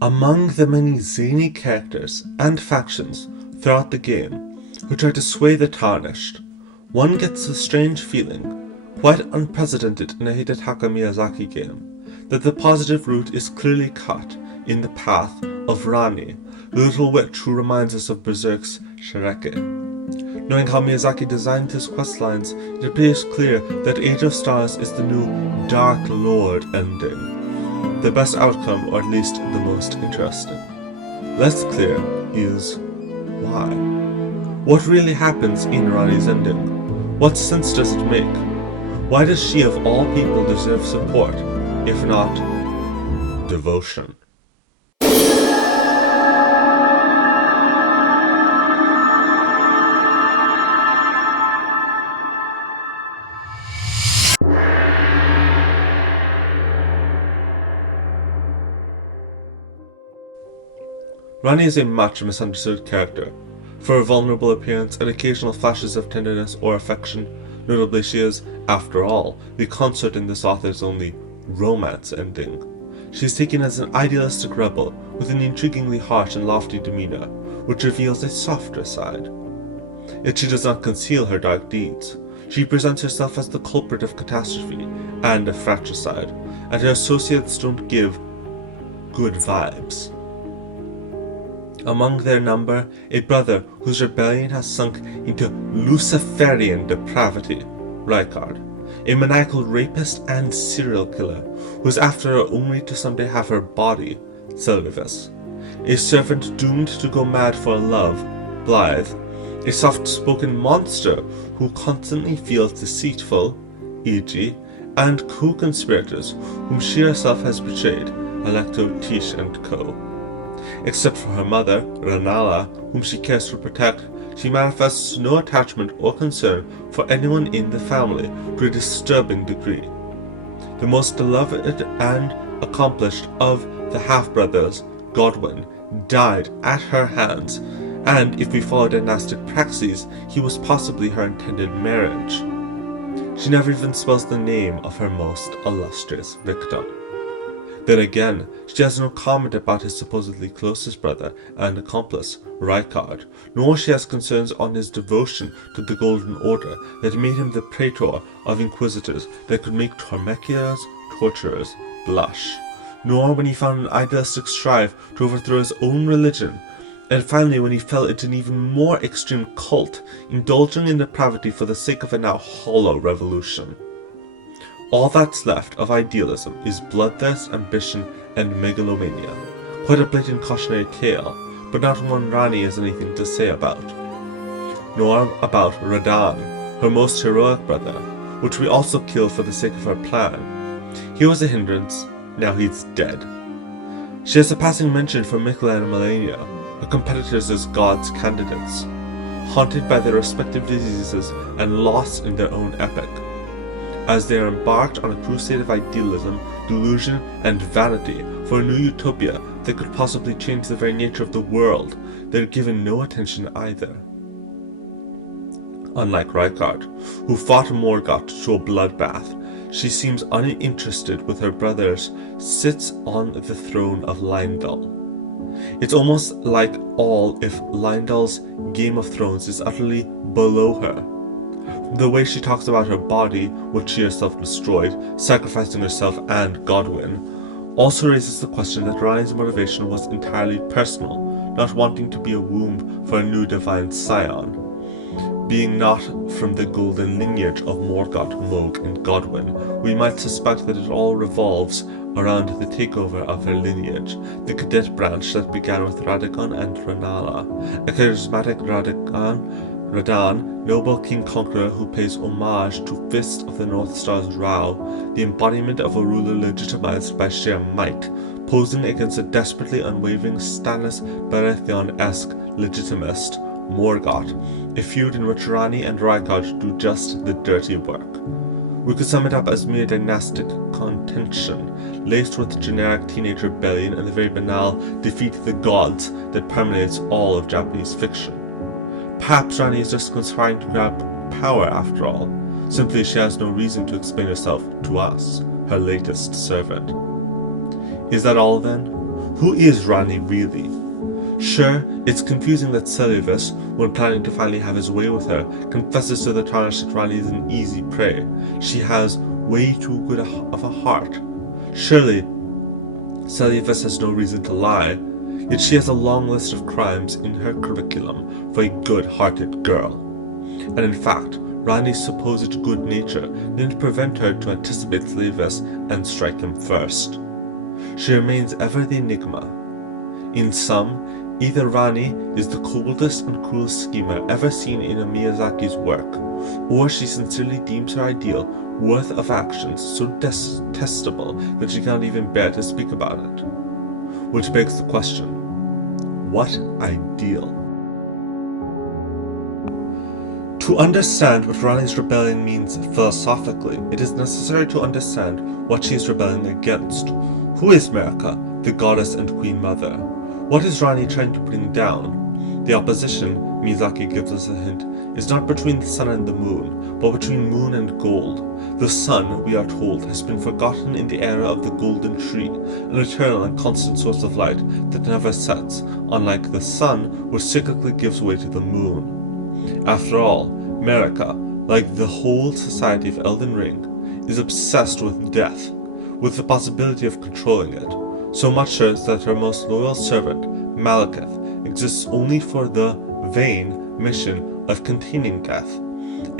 Among the many zany characters and factions throughout the game who try to sway the Tarnished, one gets the strange feeling, quite unprecedented in a Hidetaka Miyazaki game, that the positive route is clearly cut in the path of Ranni, the little witch who reminds us of Berserk's Shrike. Knowing how Miyazaki designed his questlines, it appears clear that Age of Stars is the new Dark Lord ending, the best outcome, or at least the most interesting. Less clear is why. What really happens in Ranni's ending? What sense does it make? Why does she of all people deserve support, if not devotion? Ranni is a much misunderstood character. For her vulnerable appearance and occasional flashes of tenderness or affection, notably she is, after all, the consort in this author's only romance ending. She is taken as an idealistic rebel with an intriguingly harsh and lofty demeanor, which reveals a softer side. Yet she does not conceal her dark deeds. She presents herself as the culprit of catastrophe and of fratricide, and her associates don't give good vibes. Among their number, a brother whose rebellion has sunk into Luciferian depravity, Rykard, a maniacal rapist and serial killer who is after her only to someday have her body, Selvivis, a servant doomed to go mad for love, Blythe, a soft-spoken monster who constantly feels deceitful, E.g., and co-conspirators whom she herself has betrayed, Alecto, Tish, and co. Except for her mother, Ranala, whom she cares to protect, she manifests no attachment or concern for anyone in the family to a disturbing degree. The most beloved and accomplished of the half-brothers, Godwin, died at her hands, and if we follow dynastic praxis, he was possibly her intended marriage. She never even spells the name of her most illustrious victim. Then again, she has no comment about his supposedly closest brother and accomplice, Rykard, nor she has concerns on his devotion to the Golden Order that made him the praetor of inquisitors that could make tormekias, torturers, blush, nor when he found an idealistic strive to overthrow his own religion, and finally when he fell into an even more extreme cult, indulging in depravity for the sake of a now hollow revolution. All that's left of idealism is bloodthirst, ambition, and megalomania. Quite a blatant cautionary tale, but not one Ranni has anything to say about. Nor about Radan, her most heroic brother, which we also kill for the sake of her plan. He was a hindrance, now he's dead. She has a passing mention for Mikla and Melania, her competitors as gods' candidates, haunted by their respective diseases and lost in their own epic. As they are embarked on a crusade of idealism, delusion, and vanity for a new utopia that could possibly change the very nature of the world, they are given no attention either. Unlike Rykard, who fought Morgoth to a bloodbath, she seems uninterested with her brothers, sits on the throne of Lindal. It's almost like all if Lindal's Game of Thrones is utterly below her. The way she talks about her body, which she herself destroyed, sacrificing herself and Godwin, also raises the question that Ranni's motivation was entirely personal, not wanting to be a womb for a new divine scion. Being not from the golden lineage of Morgoth, Moog, and Godwin, we might suspect that it all revolves around the takeover of her lineage, the cadet branch that began with Radagon and Ranala, a charismatic Radan, noble king-conqueror who pays homage to Fist of the North Star's Rao, the embodiment of a ruler legitimized by sheer might, posing against a desperately unwavering Stannis Baratheon-esque legitimist, Morgoth, a feud in which Ranni and Rykard do just the dirty work. We could sum it up as mere dynastic contention, laced with generic teenage rebellion and the very banal defeat the gods that permeates all of Japanese fiction. Perhaps Ranni is just conspiring to grab power after all. Simply she has no reason to explain herself to us, her latest servant. Is that all then? Who is Ranni really? Sure, it's confusing that Celivis, when planning to finally have his way with her, confesses to the Tarnish that Ranni is an easy prey. She has way too good of a heart. Surely, Celivis has no reason to lie, yet she has a long list of crimes in her curriculum for a good-hearted girl. And in fact, Ranni's supposed good nature didn't prevent her to anticipate Celivis and strike him first. She remains ever the enigma. In sum, either Ranni is the coldest and cruelest schemer ever seen in a Miyazaki's work, or she sincerely deems her ideal worth of actions so detestable that she can't even bear to speak about it. Which begs the question, what ideal? To understand what Ranni's rebellion means philosophically, it is necessary to understand what she is rebelling against. Who is Merika, the goddess and queen mother? What is Ranni trying to bring down? The opposition, Miyazaki gives us a hint, is not between the sun and the moon, but between moon and gold. The sun, we are told, has been forgotten in the era of the golden tree, an eternal and constant source of light that never sets, unlike the sun, which cyclically gives way to the moon. After all, Merika, like the whole society of Elden Ring, is obsessed with death, with the possibility of controlling it, so much so that her most loyal servant, Malekith, exists only for the vain mission of containing death.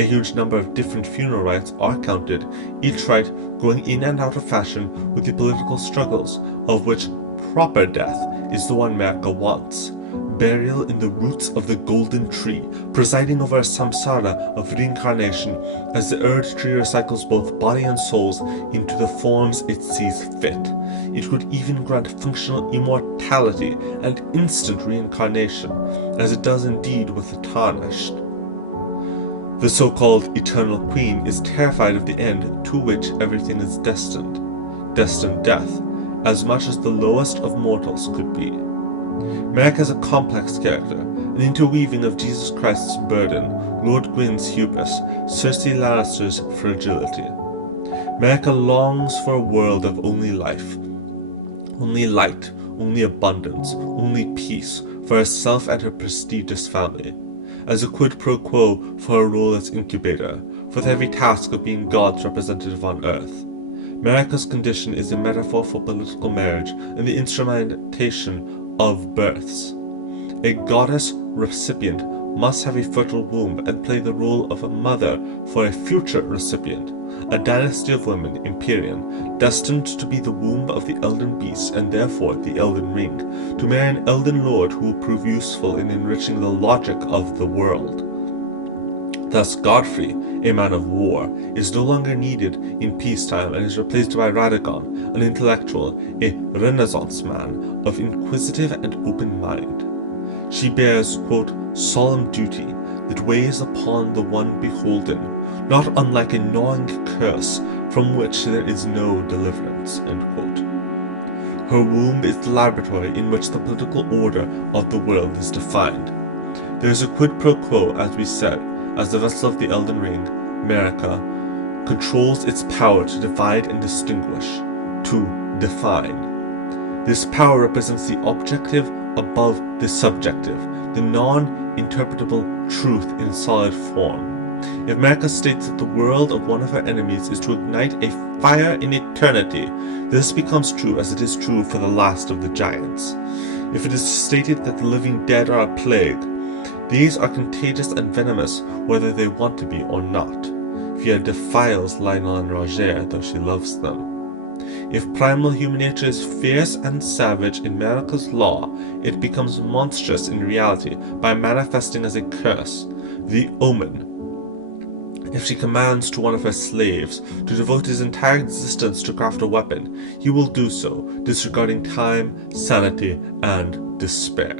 A huge number of different funeral rites are counted, each rite going in and out of fashion with the political struggles, of which proper death is the one Merika wants. Burial in the roots of the golden tree, presiding over a samsara of reincarnation as the Erd tree recycles both body and souls into the forms it sees fit. It could even grant functional immortality and instant reincarnation, as it does indeed with the Tarnished. The so-called Eternal Queen is terrified of the end to which everything is destined death, as much as the lowest of mortals could be. Merika is a complex character, an interweaving of Jesus Christ's burden, Lord Gwyn's hubris, Cersei Lannister's fragility. Merika longs for a world of only life, only light, only abundance, only peace for herself and her prestigious family, as a quid pro quo for her role as incubator, for the heavy task of being God's representative on earth. Merika's condition is a metaphor for political marriage and the instrumentation of births. A goddess recipient must have a fertile womb and play the role of a mother for a future recipient, a dynasty of women, Empyrean, destined to be the womb of the Elden Beast and therefore the Elden Ring, to marry an Elden Lord who will prove useful in enriching the logic of the world. Thus Godfrey, a man of war, is no longer needed in peacetime and is replaced by Radagon, an intellectual, a Renaissance man of inquisitive and open mind. She bears, quote, solemn duty that weighs upon the one beholden, not unlike a gnawing curse from which there is no deliverance, end quote. Her womb is the laboratory in which the political order of the world is defined. There is a quid pro quo, as we said, as the vessel of the Elden Ring, Merika controls its power to divide and distinguish, to define. This power represents the objective above the subjective, the non-interpretable truth in solid form. If Merika states that the world of one of her enemies is to ignite a fire in eternity, this becomes true as it is true for the last of the giants. If it is stated that the living dead are a plague, these are contagious and venomous whether they want to be or not. Fear defiles Lionel and Roger, though she loves them. If primal human nature is fierce and savage in Merika's law, it becomes monstrous in reality by manifesting as a curse, the omen. If she commands to one of her slaves to devote his entire existence to craft a weapon, he will do so, disregarding time, sanity, and despair.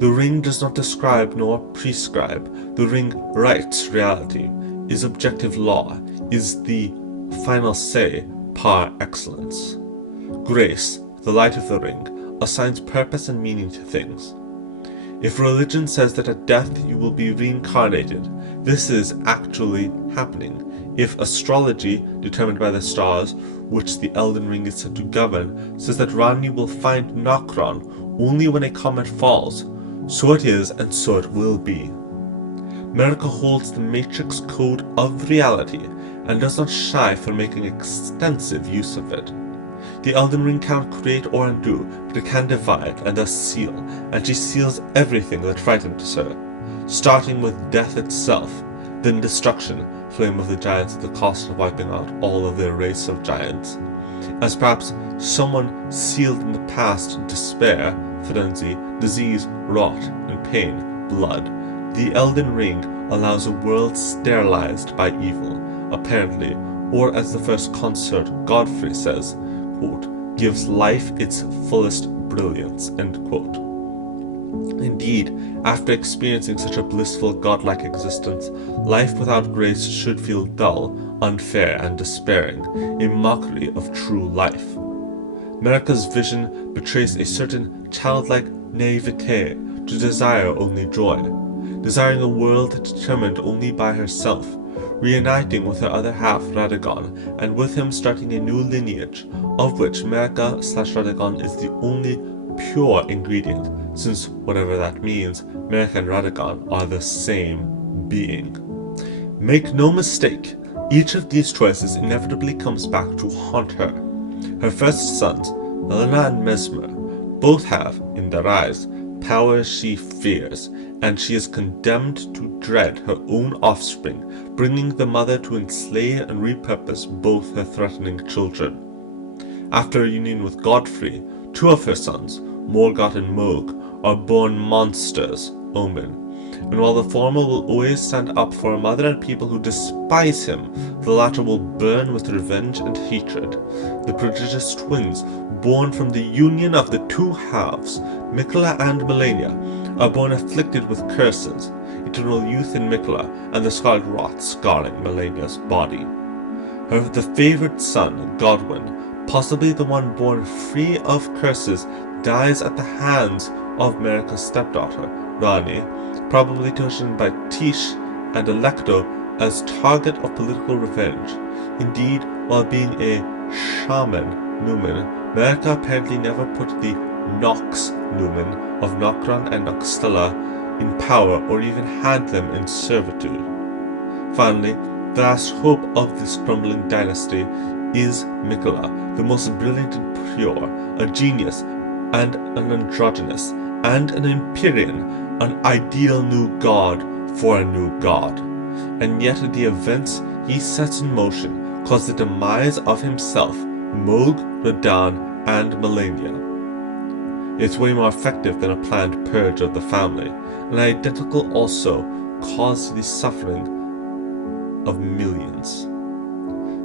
The ring does not describe nor prescribe. The ring writes reality, is objective law, is the final say par excellence. Grace, the light of the ring, assigns purpose and meaning to things. If religion says that at death you will be reincarnated, this is actually happening. If astrology, determined by the stars, which the Elden Ring is said to govern, says that Ranni will find Nokron only when a comet falls, so it is and so it will be. America holds the matrix code of reality and does not shy from making extensive use of it. The Elden Ring cannot create or undo, but it can divide and thus seal, and she seals everything that frightens her, starting with death itself, then destruction, flame of the giants at the cost of wiping out all of their race of giants. As perhaps someone sealed in the past despair, frenzy, disease, rot, and pain, blood, the Elden Ring allows a world sterilized by evil, apparently, or as the first consort Godfrey says, quote, gives life its fullest brilliance, end quote. Indeed, after experiencing such a blissful godlike existence, life without grace should feel dull, unfair, and despairing, a mockery of true life. America's vision betrays a certain childlike naivete to desire only joy, desiring a world determined only by herself, reuniting with her other half Radagon, and with him starting a new lineage, of which America/Radagon is the only pure ingredient, since whatever that means, America and Radagon are the same being. Make no mistake, each of these choices inevitably comes back to haunt her. Her first sons, Melina and Mesmer, both have, in their eyes, powers she fears, and she is condemned to dread her own offspring, bringing the mother to enslave and repurpose both her threatening children. After a union with Godfrey, two of her sons, Morgoth and Mohg, are born monsters, Omen. And while the former will always stand up for a mother and people who despise him, the latter will burn with revenge and hatred. The prodigious twins, born from the union of the two halves, Miquella and Malenia, are born afflicted with curses, eternal youth in Miquella, and the scarlet rot scarring Malenia's body. The favored son, Godwyn, possibly the one born free of curses, dies at the hands of America's stepdaughter, Ranni, probably chosen by Tish and Electo as target of political revenge. Indeed, while being a shaman Numen, America apparently never put the Nox Numen of Nokron and Noxtella in power or even had them in servitude. Finally, the last hope of this crumbling dynasty is Miquella, the most brilliant and pure, a genius and an androgynous, and an Empyrean, an ideal new god for a new god. And yet the events he sets in motion cause the demise of himself, Mohg, Radahn, and Malenia. It's way more effective than a planned purge of the family, and identical also cause the suffering of millions.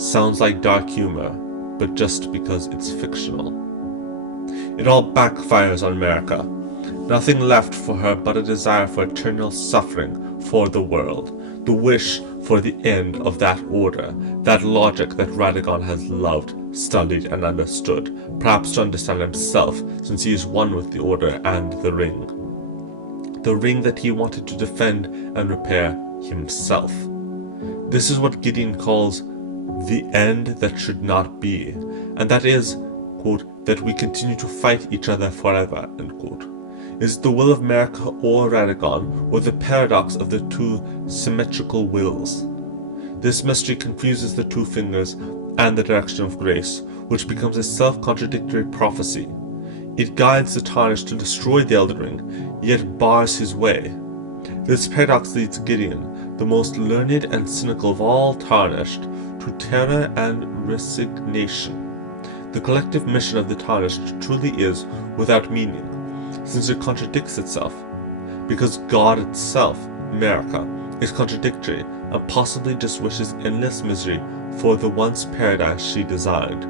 Sounds like dark humor, but just because it's fictional. It all backfires on America. Nothing left for her but a desire for eternal suffering for the world, the wish for the end of that order, that logic that Radagon has loved, studied, and understood, perhaps to understand himself, since he is one with the order and the ring. The ring that he wanted to defend and repair himself. This is what Gideon calls the end that should not be, and that is, quote, that we continue to fight each other forever, end quote. Is it the will of America or Radagon, or the paradox of the two symmetrical wills? This mystery confuses the two fingers and the direction of grace, which becomes a self-contradictory prophecy. It guides the Tarnished to destroy the Elden Ring, yet bars his way. This paradox leads Gideon, the most learned and cynical of all Tarnished, to terror and resignation. The collective mission of the Tarnished truly is without meaning, since it contradicts itself, because God itself, America, is contradictory and possibly just wishes endless misery for the once paradise she designed.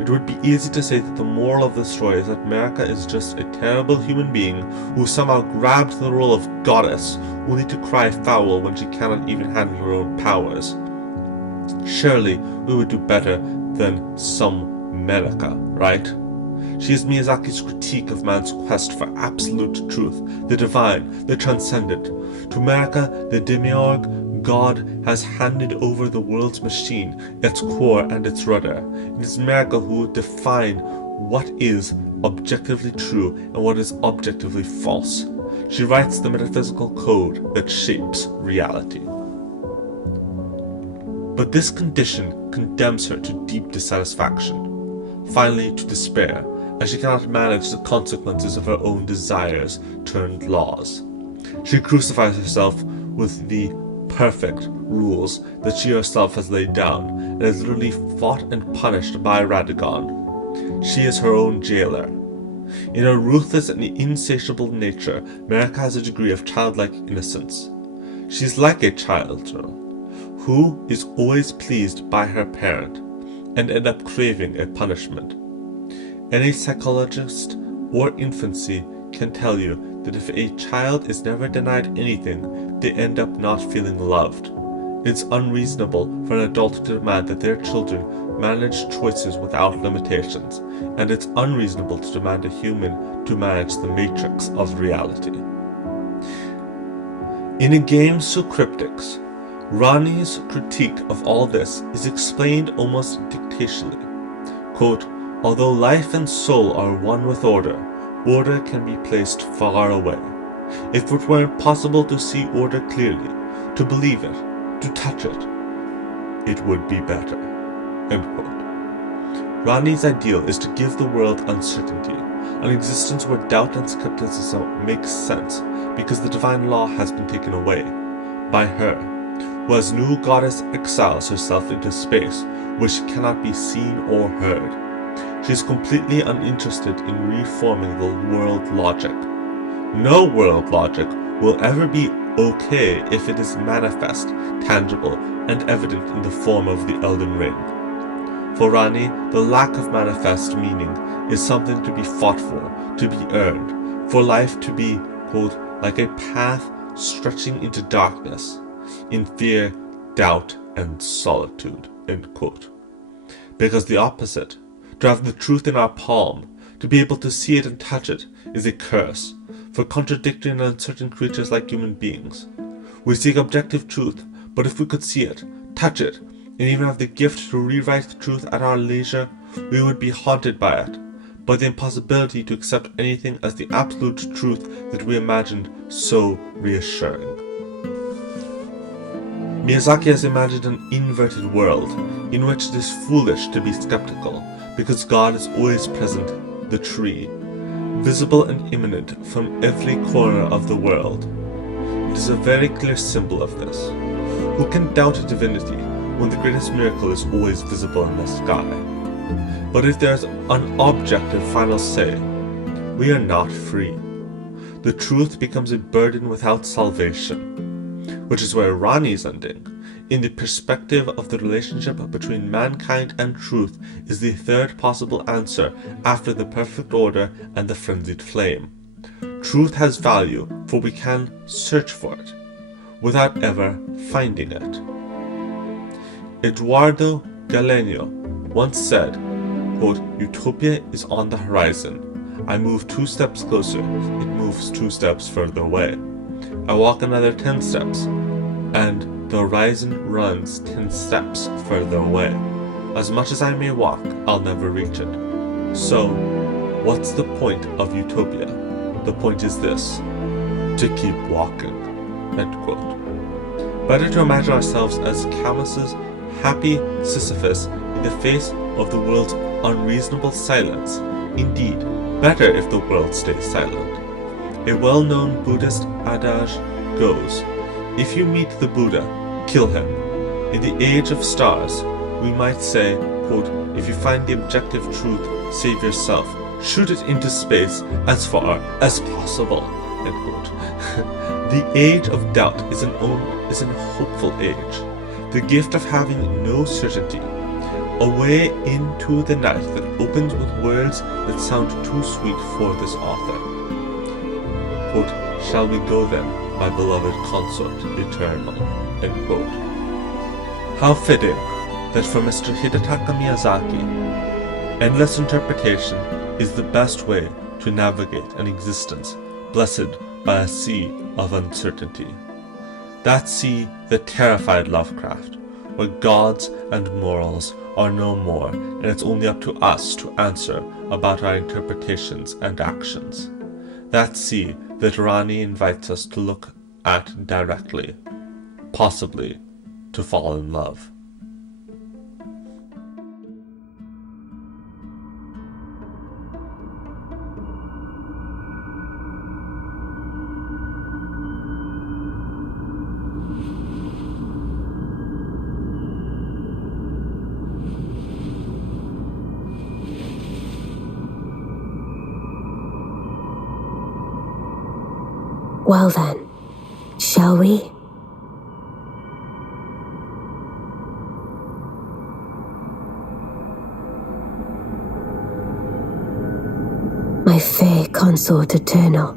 It would be easy to say that the moral of the story is that America is just a terrible human being who somehow grabbed the role of goddess only to cry foul when she cannot even handle her own powers. Surely we would do better than some America, right? She is Miyazaki's critique of man's quest for absolute truth, the divine, the transcendent. To America, the demiurge God has handed over the world's machine, its core and its rudder. It is America who would define what is objectively true and what is objectively false. She writes the metaphysical code that shapes reality. But this condition condemns her to deep dissatisfaction, finally to despair, as she cannot manage the consequences of her own desires turned laws. She crucifies herself with the perfect rules that she herself has laid down, and is literally fought and punished by Radagon. She is her own jailer. In her ruthless and insatiable nature, Marika has a degree of childlike innocence. She is like a child who is always pleased by her parent and ends up craving a punishment. Any psychologist or infancy can tell you that if a child is never denied anything, they end up not feeling loved. It's unreasonable for an adult to demand that their children manage choices without limitations, and it's unreasonable to demand a human to manage the matrix of reality. In a game so cryptic, Ranni's critique of all this is explained almost dictatorially. Quote, although life and soul are one with order, order can be placed far away. If it were impossible to see order clearly, to believe it, to touch it, it would be better. End quote. Ranni's ideal is to give the world uncertainty, an existence where doubt and skepticism makes sense because the divine law has been taken away by her, who as new goddess exiles herself into space where she cannot be seen or heard. She is completely uninterested in reforming the world logic. No world logic will ever be okay if it is manifest, tangible, and evident in the form of the Elden Ring. For Ranni, the lack of manifest meaning is something to be fought for, to be earned, for life to be, quote, like a path stretching into darkness, in fear, doubt, and solitude, end quote. Because the opposite, to have the truth in our palm, to be able to see it and touch it, is a curse, for contradictory and uncertain creatures like human beings. We seek objective truth, but if we could see it, touch it, and even have the gift to rewrite the truth at our leisure, we would be haunted by it, by the impossibility to accept anything as the absolute truth that we imagined so reassuring. Miyazaki has imagined an inverted world, in which it is foolish to be skeptical, because God is always present, the tree, visible and imminent from every corner of the world. It is a very clear symbol of this. Who can doubt a divinity when the greatest miracle is always visible in the sky? But if there is an objective final say, we are not free. The truth becomes a burden without salvation, which is where Ranni's ending, in the perspective of the relationship between mankind and truth, is the third possible answer after the perfect order and the frenzied flame. Truth has value, for we can search for it, without ever finding it. Eduardo Galeano once said, quote, utopia is on the horizon. I move 2 steps closer, it moves 2 steps further away. I walk another 10 steps, and the horizon runs 10 steps further away. As much as I may walk, I'll never reach it. So, what's the point of utopia? The point is this, to keep walking. End quote. Better to imagine ourselves as Camus's happy Sisyphus in the face of the world's unreasonable silence. Indeed, better if the world stays silent. A well-known Buddhist adage goes, if you meet the Buddha, kill him. In the age of stars, we might say, quote, if you find the objective truth, save yourself. Shoot it into space as far as possible. End quote. The age of doubt is an hopeful age. The gift of having no certainty. A way into the night that opens with words that sound too sweet for this author. Quote, shall we go then, my beloved consort eternal? End quote. How fitting that for Mr. Hidetaka Miyazaki, endless interpretation is the best way to navigate an existence blessed by a sea of uncertainty. That sea that terrified Lovecraft, where gods and morals are no more, and it's only up to us to answer about our interpretations and actions. That sea that Ranni invites us to look at directly, possibly to fall in love. Well then, shall we? My fair consort eternal,